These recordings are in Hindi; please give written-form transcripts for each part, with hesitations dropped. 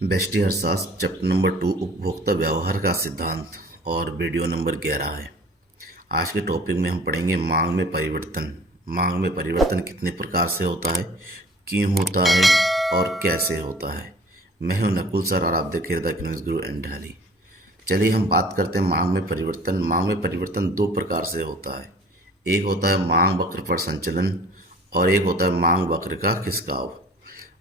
बेस्टी अर्थशास्त्र चैप्टर नंबर 2 उपभोक्ता व्यवहार का सिद्धांत और वीडियो नंबर 11 है। आज के टॉपिक में हम पढ़ेंगे मांग में परिवर्तन। मांग में परिवर्तन कितने प्रकार से होता है, क्यों होता है और कैसे होता है। मैं हूं नकुल सर और आप देख रहे द इकोनॉमिक्स गुरु एंड ढाली। चलिए हम बात करते हैं मांग में परिवर्तन। मांग में परिवर्तन दो प्रकार से होता है। एक होता है मांग वक्र पर संचलन और एक होता है मांग वक्र का खिसकाव।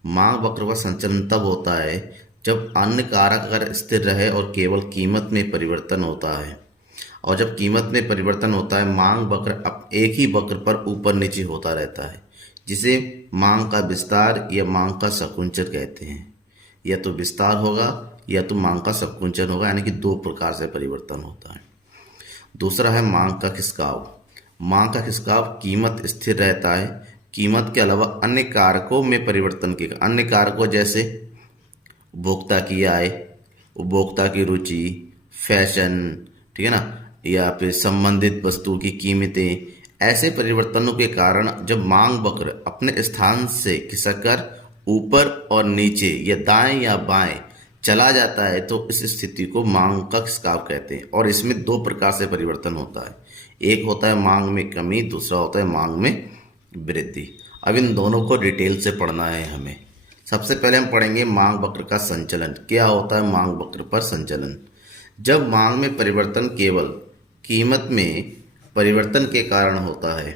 मांग वक्र का संचलन तब होता है जब अन्य कारक अगर स्थिर रहे और केवल कीमत में परिवर्तन होता है। और जब कीमत में परिवर्तन होता है मांग वक्र अब एक ही वक्र पर ऊपर नीचे होता रहता है, जिसे मांग का विस्तार या मांग का संकुचन कहते हैं। या तो विस्तार होगा या तो मांग का संकुचन होगा, यानी कि दो प्रकार से परिवर्तन होता है। दूसरा है मांग का खिसकाव। मांग का खिसकाव कीमत स्थिर रहता है, कीमत के अलावा अन्य कारकों में परिवर्तन के अन्य कारकों जैसे उपभोक्ता की आय, उपभोक्ता की रुचि, फैशन, ठीक है ना, या फिर संबंधित वस्तु की कीमतें, ऐसे परिवर्तनों के कारण जब मांग वक्र अपने स्थान से खिसककर ऊपर और नीचे या दाएं या बाएं चला जाता है तो इस स्थिति को मांग का खिसकाव कहते हैं। और इसमें दो प्रकार से परिवर्तन होता है, एक होता है मांग में कमी, दूसरा होता है मांग में वृद्धि। अब इन दोनों को डिटेल से पढ़ना है हमें। सबसे पहले हम पढ़ेंगे मांग वक्र का संचलन। क्या होता है मांग वक्र पर संचलन? जब मांग में परिवर्तन केवल कीमत में परिवर्तन के कारण होता है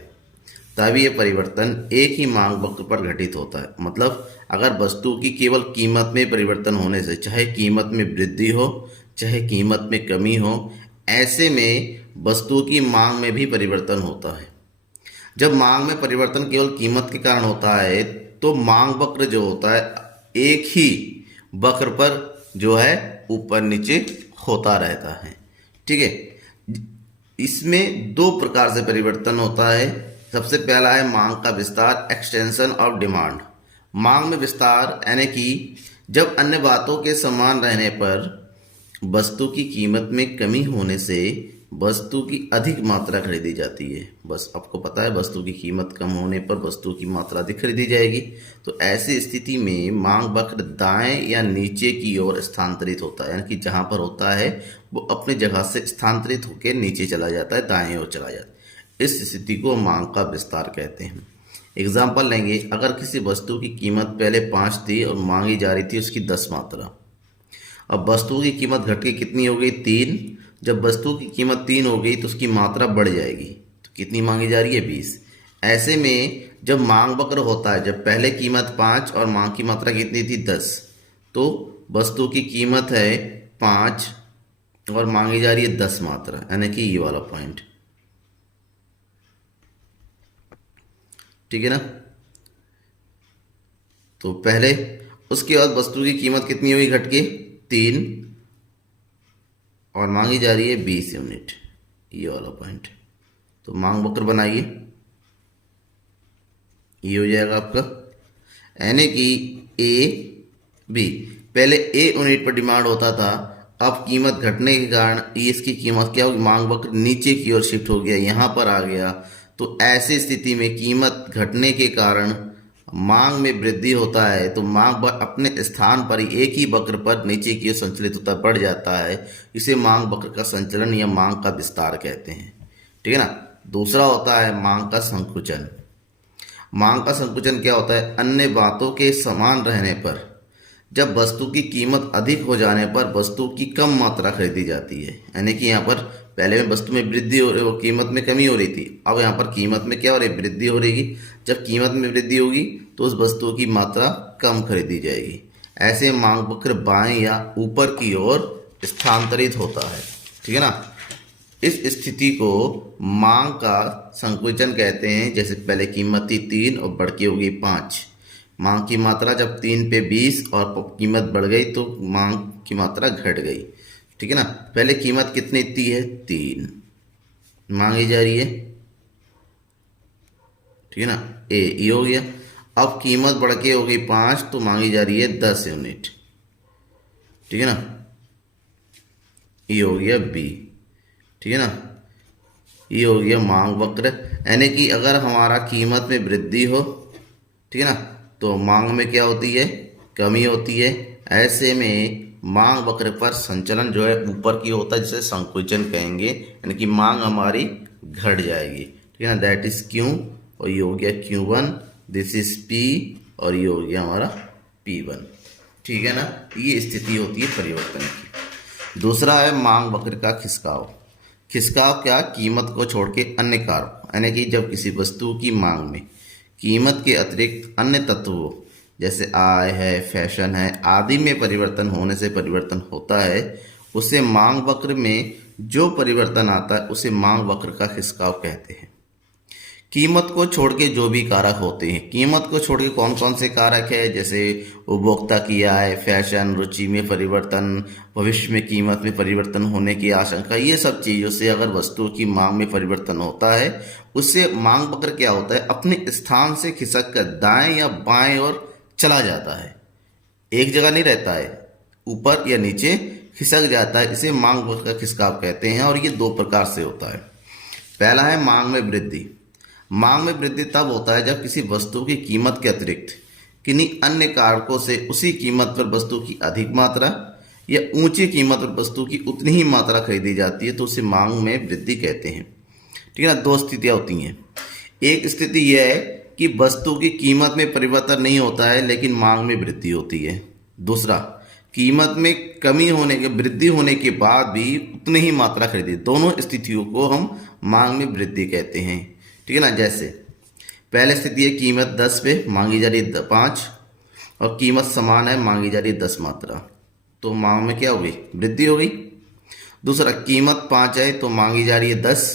तब यह परिवर्तन एक ही मांग वक्र पर घटित होता है। मतलब अगर वस्तु की केवल कीमत में परिवर्तन होने से, चाहे कीमत में वृद्धि हो चाहे कीमत में कमी हो, ऐसे में वस्तु की मांग में भी परिवर्तन होता है। जब मांग में परिवर्तन केवल कीमत के कारण होता है तो मांग वक्र जो होता है एक ही वक्र पर जो है ऊपर नीचे होता रहता है। ठीक है, इसमें दो प्रकार से परिवर्तन होता है। सबसे पहला है मांग का विस्तार, एक्सटेंशन ऑफ डिमांड। मांग में विस्तार यानी कि जब अन्य बातों के समान रहने पर वस्तु की कीमत में कमी होने से वस्तु की अधिक मात्रा खरीदी जाती है। बस आपको पता है वस्तु की कीमत कम होने पर वस्तु की मात्रा अधिक खरीदी जाएगी। तो ऐसी स्थिति में मांग वक्र दाएं या नीचे की ओर स्थानांतरित होता है, यानी कि जहां पर होता है वो अपनी जगह से स्थानांतरित होकर नीचे चला जाता है, दाएं ओर चला जाता है। इस स्थिति को मांग का विस्तार कहते हैं। एग्जाम्पल लेंगे, अगर किसी वस्तु की कीमत पहले 5 थी और मांगी जा रही थी उसकी 10 मात्रा। अब वस्तु की कीमत घट के कितनी हो गई? 3। जब वस्तु की कीमत 3 हो गई तो उसकी मात्रा बढ़ जाएगी, तो कितनी मांगी जा रही है? 20। ऐसे में जब मांग वक्र होता है, जब पहले कीमत 5 और मांग की मात्रा कितनी थी? 10, तो वस्तु की कीमत है 5 और मांगी जा रही है 10 मात्रा, यानी कि ये वाला पॉइंट। ठीक है ना। तो पहले उसके बाद वस्तु की कीमत कितनी हुई घट के? 3 और मांगी जा रही है 20 यूनिट, ये वाला पॉइंट। तो मांग वक्र बनाइए, ये हो जाएगा आपका, यानी कि ए बी। पहले ए यूनिट पर डिमांड होता था, अब कीमत घटने के कारण इसकी कीमत क्या होगी? मांग वक्र नीचे की ओर शिफ्ट हो गया, यहाँ पर आ गया। तो ऐसी स्थिति में कीमत घटने के कारण मांग में वृद्धि होता है, तो मांग अपने स्थान पर ही एक ही वक्र पर नीचे की ओर संचलित होता बढ़ जाता है। इसे मांग वक्र का संचलन या मांग का विस्तार कहते हैं। ठीक है ना। दूसरा होता है मांग का संकुचन। मांग का संकुचन क्या होता है? अन्य बातों के समान रहने पर जब वस्तु की कीमत अधिक हो जाने पर वस्तु की कम मात्रा खरीदी जाती है, यानी कि यहाँ पर पहले में वस्तु में वृद्धि हो रही, वो कीमत में कमी हो रही थी, अब यहाँ पर कीमत में क्या हो रही? वृद्धि हो रही। जब कीमत में वृद्धि होगी तो उस वस्तु की मात्रा कम खरीदी जाएगी। ऐसे मांग वक्र बाएं या ऊपर की ओर स्थानांतरित होता है। ठीक है ना। इस स्थिति को मांग का संकुचन कहते हैं। जैसे पहले कीमत थी 3 और बढ़ के हो गई 5। मांग की मात्रा जब 3 पे 20 और कीमत बढ़ गई तो मांग की मात्रा घट गई। ठीक है ना। पहले कीमत कितनी थी? है 3, मांगी जा रही है, ठीक है ना, ये हो गया। अब कीमत बढ़ के हो गई 5 तो मांगी जा रही है 10 यूनिट। ठीक है ना, ये हो गया बी। ठीक है ना, ये हो गया मांग वक्र। यानी कि अगर हमारा कीमत में वृद्धि हो, ठीक है ना, तो मांग में क्या होती है? कमी होती है। ऐसे में मांग वक्र पर संचलन जो है ऊपर की होता है, जिसे संकुचन कहेंगे, यानी कि मांग हमारी घट जाएगी। ठीक है ना, दैट इज क्यू, और ये हो गया Q1, दिस इज P, और ये हो गया हमारा P1। ठीक है ना, ये स्थिति होती है परिवर्तन की। दूसरा है मांग वक्र का खिसकाव। खिसकाव क्या, कीमत को छोड़ के अन्य कारक, यानी कि जब किसी वस्तु की मांग में कीमत के अतिरिक्त अन्य तत्वों जैसे आय है, फैशन है आदि में परिवर्तन होने से परिवर्तन होता है, उसे मांग वक्र में जो परिवर्तन आता है उसे मांग वक्र का खिसकाव कहते हैं। कीमत को छोड़ के जो भी कारक होते हैं, कीमत को छोड़ के कौन कौन से कारक है, जैसे उपभोक्ता की आय, फैशन, रुचि में परिवर्तन, भविष्य में कीमत में परिवर्तन होने की आशंका, ये सब चीज़ों से अगर वस्तुओं की मांग में परिवर्तन होता है, उससे मांग वक्र क्या होता है, अपने स्थान से खिसक कर दाएं या बाएं ओर चला जाता है, एक जगह नहीं रहता है, ऊपर या नीचे खिसक जाता है। इसे मांग वक्र का खिसकाव कहते हैं, और ये दो प्रकार से होता है। पहला है मांग में वृद्धि। मांग में वृद्धि तब होता है जब किसी वस्तु की कीमत के अतिरिक्त किन्हीं अन्य कारकों से उसी कीमत पर वस्तु की अधिक मात्रा या ऊंची कीमत पर वस्तु की उतनी ही मात्रा खरीदी जाती है, तो उसे मांग में वृद्धि कहते हैं। ठीक है ना, दो स्थितियां होती हैं। एक स्थिति यह है कि वस्तु की कीमत में परिवर्तन नहीं होता है लेकिन मांग में वृद्धि होती है। दूसरा, कीमत में कमी होने के वृद्धि होने के बाद भी उतनी ही मात्रा खरीदी। दोनों स्थितियों को हम मांग में वृद्धि कहते हैं। ठीक है ना, जैसे पहले स्थिति है कीमत 10 पे मांगी जा रही है 5, और कीमत समान है मांगी जा रही है 10 मात्रा, तो मांग में क्या हो गई, वृद्धि हो गई। दूसरा, कीमत 5 है तो मांगी जा रही है 10,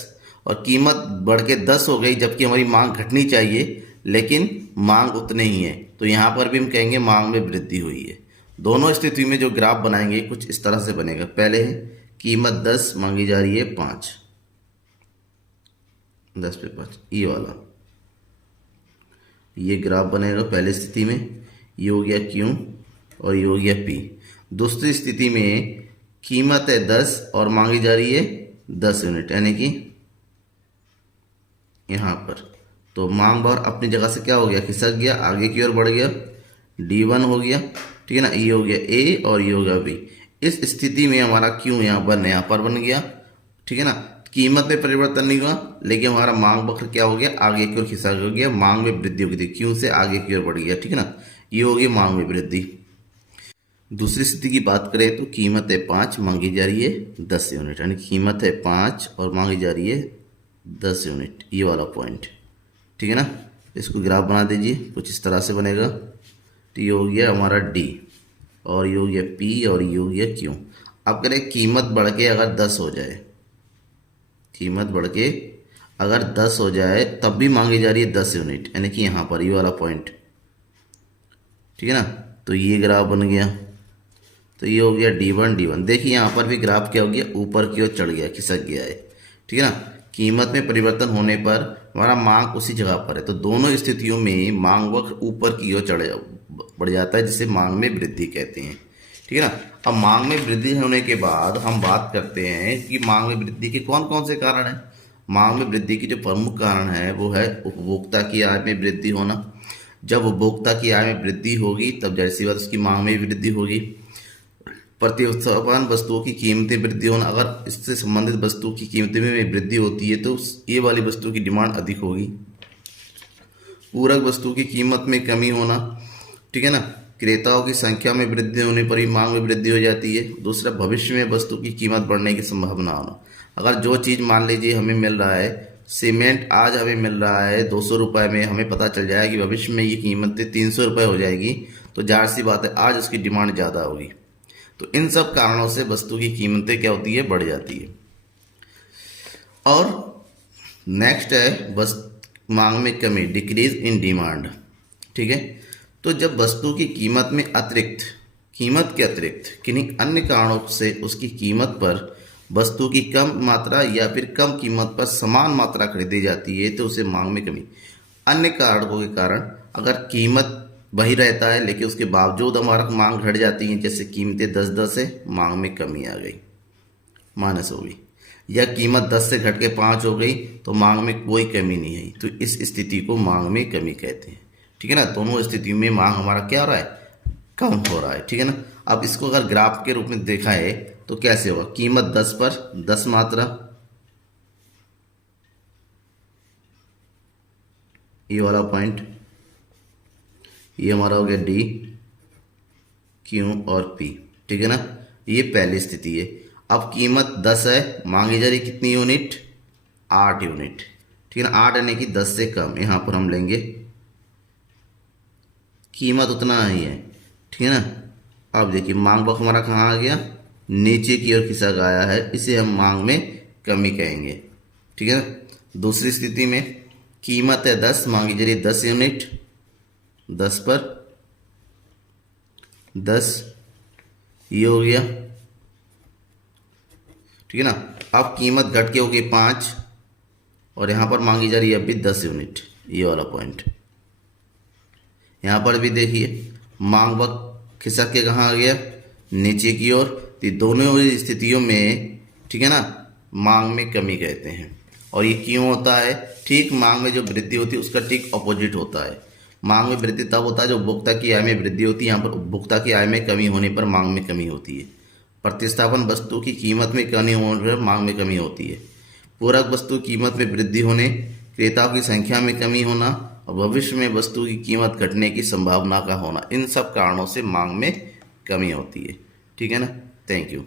और कीमत बढ़ के 10 हो गई, जबकि हमारी मांग घटनी चाहिए लेकिन मांग उतने ही है, तो यहाँ पर भी हम कहेंगे मांग में वृद्धि हुई है। दोनों स्थिति में जो ग्राफ बनाएंगे कुछ इस तरह से बनेगा। पहले है कीमत 10 मांगी जा रही है 5, 10 पे 5, ये वाला ये ग्राफ बनेगा पहले स्थिति में। ये हो गया Q और ये हो गया P। दूसरी स्थिति में कीमत है 10 और मांगी जा रही है 10 यूनिट, यानी कि यहाँ पर, तो मांग बार अपनी जगह से क्या हो गया, खिसक गया, आगे की ओर बढ़ गया, D1 हो गया। ठीक है ना, ये हो गया A और ये हो गया B। इस स्थिति में हमारा Q यहाँ पर बन गया। ठीक है ना, कीमत में परिवर्तन नहीं हुआ लेकिन हमारा मांग वक्र क्या हो गया, आगे की ओर खिसक हो गया, मांग में वृद्धि हो गई, Q से आगे की ओर बढ़ गया। ठीक है ना, ये हो गई मांग में वृद्धि। दूसरी स्थिति की बात करें तो कीमत है 5, मांगी जा रही है 10 यूनिट, यानी कीमत है 5 और मांगी जा रही है 10 यूनिट, ये वाला पॉइंट। ठीक है ना, इसको ग्राफ बना दीजिए, कुछ इस तरह से बनेगा। तो ये हो गया हमारा D, और ये हो गया P, और ये हो गया Q। अब करें कीमत बढ़ के अगर 10 हो जाए, कीमत बढ़ के अगर 10 हो जाए तब भी मांगी जा रही है 10 यूनिट, यानी कि यहाँ पर ये वाला पॉइंट। ठीक है ना, तो ये ग्राफ बन गया, तो ये हो गया D1। देखिए यहाँ पर भी ग्राफ क्या हो गया, ऊपर की ओर चढ़ गया, खिसक गया है। ठीक है ना, कीमत में परिवर्तन होने पर हमारा मांग उसी जगह पर है, तो दोनों स्थितियों में मांग वक्र ऊपर की ओर बढ़ जाता है, जिसे मांग में वृद्धि कहते हैं। ठीक है ना, अब मांग में वृद्धि होने के बाद हम बात करते हैं कि मांग में वृद्धि के कौन कौन से कारण हैं। मांग में वृद्धि की जो प्रमुख कारण है वो है उपभोक्ता की आय में वृद्धि होना। जब उपभोक्ता की आय में वृद्धि होगी तब जाहिर सी बात उसकी मांग में वृद्धि होगी। प्रतिस्थापन वस्तुओं की कीमतें वृद्धि होना, अगर इससे संबंधित वस्तुओं की कीमतें में वृद्धि होती है तो ये वाली वस्तु की डिमांड अधिक होगी। पूरक वस्तु की कीमत में कमी होना। ठीक है ना, क्रेताओं की संख्या में वृद्धि होने पर ही मांग में वृद्धि हो जाती है। दूसरा, भविष्य में वस्तु की कीमत बढ़ने की संभावना होना। अगर जो चीज़ मान लीजिए हमें मिल रहा है, सीमेंट आज हमें मिल रहा है 200 रुपये में, हमें पता चल जाएगा कि भविष्य में ये कीमत 300 रुपये हो जाएगी, तो जाहिर सी बात है आज उसकी डिमांड ज़्यादा होगी। तो इन सब कारणों से वस्तु की कीमतें क्या होती है, बढ़ जाती है। और नेक्स्ट है बस मांग में कमी, डिक्रीज इन डिमांड। ठीक है, तो जब वस्तु की कीमत के अतिरिक्त किन्हीं अन्य कारणों से उसकी कीमत पर वस्तु की कम मात्रा या फिर कम कीमत पर समान मात्रा खरीदी जाती है तो उसे मांग में कमी। अन्य कारणों के कारण अगर कीमत वही रहता है लेकिन उसके बावजूद हमारा मांग घट जाती है, जैसे कीमतें 10 है, मांग में कमी आ गई, माइनस हो गई, या कीमत 10 से घट के 5 हो गई तो मांग में कोई कमी नहीं आई, तो इस स्थिति को मांग में कमी कहते हैं। ठीक है ना, दोनों स्थिति में मांग हमारा क्या हो रहा है, कम हो रहा है, ठीक है ना। अब इसको अगर ग्राफ के रूप में देखा है तो कैसे होगा, कीमत 10 पर 10 मात्रा, ये वाला पॉइंट, ये हमारा हो गया डी, क्यू और पी, ठीक है ना। ये पहली स्थिति है। अब कीमत 10 है, मांगी जा रही कितनी यूनिट, 8 यूनिट, ठीक है ना। 8 यानी कि 10 से कम, यहाँ पर हम लेंगे कीमत उतना ही है, ठीक है ना। अब देखिए मांग वक्त हमारा कहाँ आ गया, नीचे की ओर खिसक आया है, इसे हम मांग में कमी कहेंगे, ठीक है ना। दूसरी स्थिति में कीमत है 10, मांगी जा रही 10 यूनिट, 10 पर 10, ये हो गया, ठीक है ना। अब कीमत घट के हो गई 5 और यहाँ पर मांगी जा रही है अभी 10 यूनिट, ये वाला पॉइंट। यहाँ पर भी देखिए मांग वक्त खिसक के कहाँ आ गया, नीचे की ओर। तो दोनों ही स्थितियों में, ठीक है ना, मांग में कमी कहते हैं। और ये क्यों होता है, ठीक मांग में जो वृद्धि होती है उसका ठीक अपोजिट होता है। मांग में वृद्धि तब होता है जब उपभोक्ता की आय में वृद्धि होती है, यहाँ पर उपभोक्ता की आय में कमी होने पर मांग में कमी होती है। प्रतिस्थापन वस्तु की कीमत में कमी होने पर मांग में कमी होती है। पूरक वस्तु कीमत में वृद्धि होने, क्रेताओं की संख्या में कमी होना और भविष्य में वस्तु की कीमत घटने की संभावना का होना, इन सब कारणों से मांग में कमी होती है, ठीक है ना। Thank you.